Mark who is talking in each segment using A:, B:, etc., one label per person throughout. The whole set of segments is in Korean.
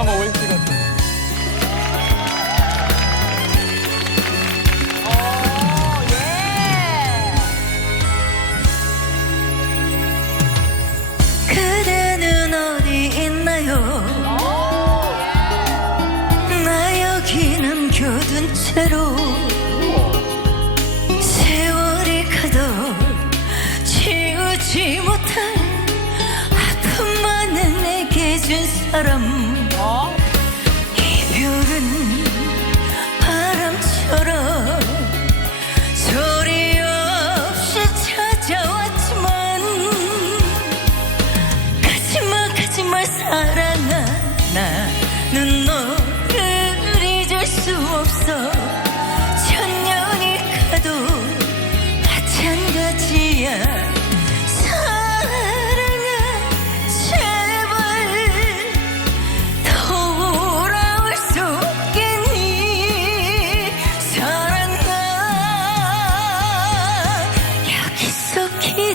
A: 드라마 OST 같은.
B: 그대는 어디 있나요? 나 여기 남겨둔 채로 세월이 가도 지우지 못할 아픔만은 내게 준 사람 이별은 바람처럼 소리 없이 찾아왔지만 가지마 가지마 사랑아. 나는 너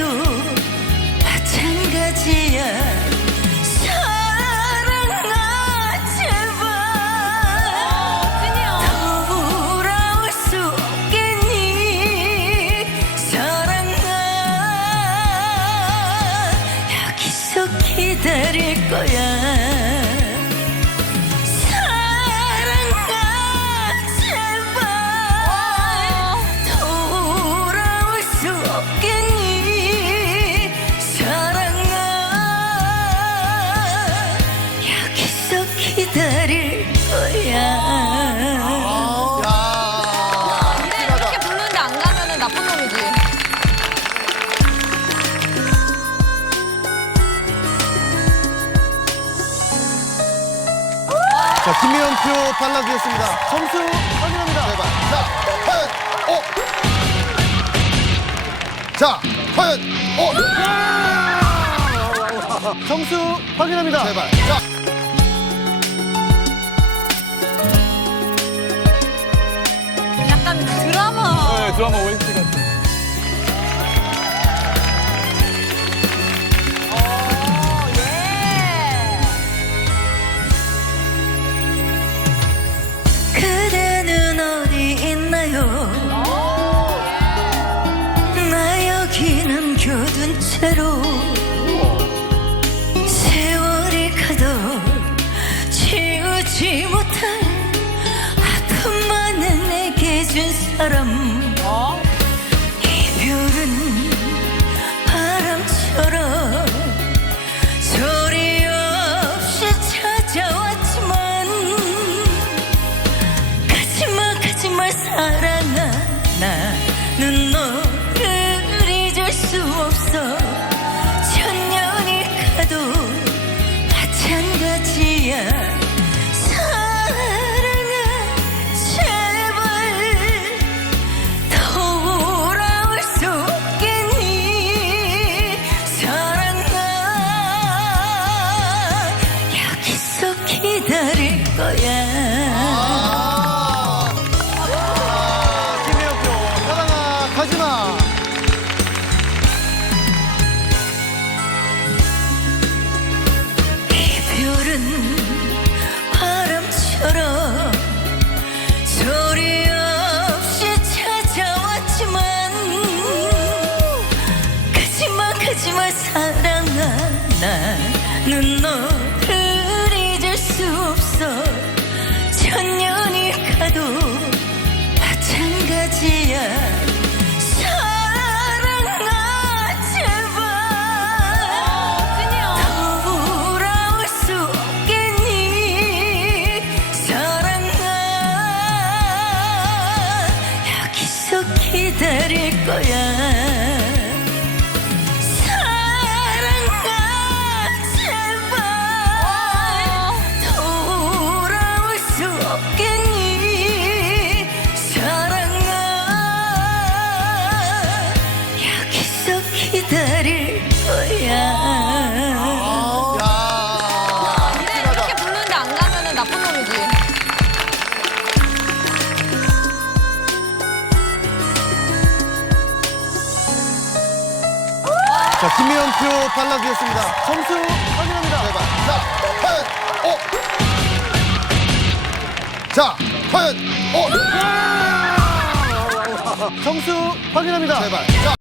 B: do
C: 이렇게 부르는데 안 가면은 나쁜 놈이지.
D: 자, 김혜영표 발라드였습니다. 점수 확인합니다. 제발. 자, 과연, 어. 자, 과연, 어. 점수 확인합니다. 제발. 자.
C: 드라마.
A: OST 같은.
B: 그대는 어디 있나요? 나 여기 남겨둔 채로 세월이 가도 지우지 못할 아픔만은 내게 준 사람 사
D: 김미연표 발라드였습니다. 점수 확인합니다. 제발. 자, 과연, 어. 자, 과연, 어. 점수 확인합니다. 제발. 자,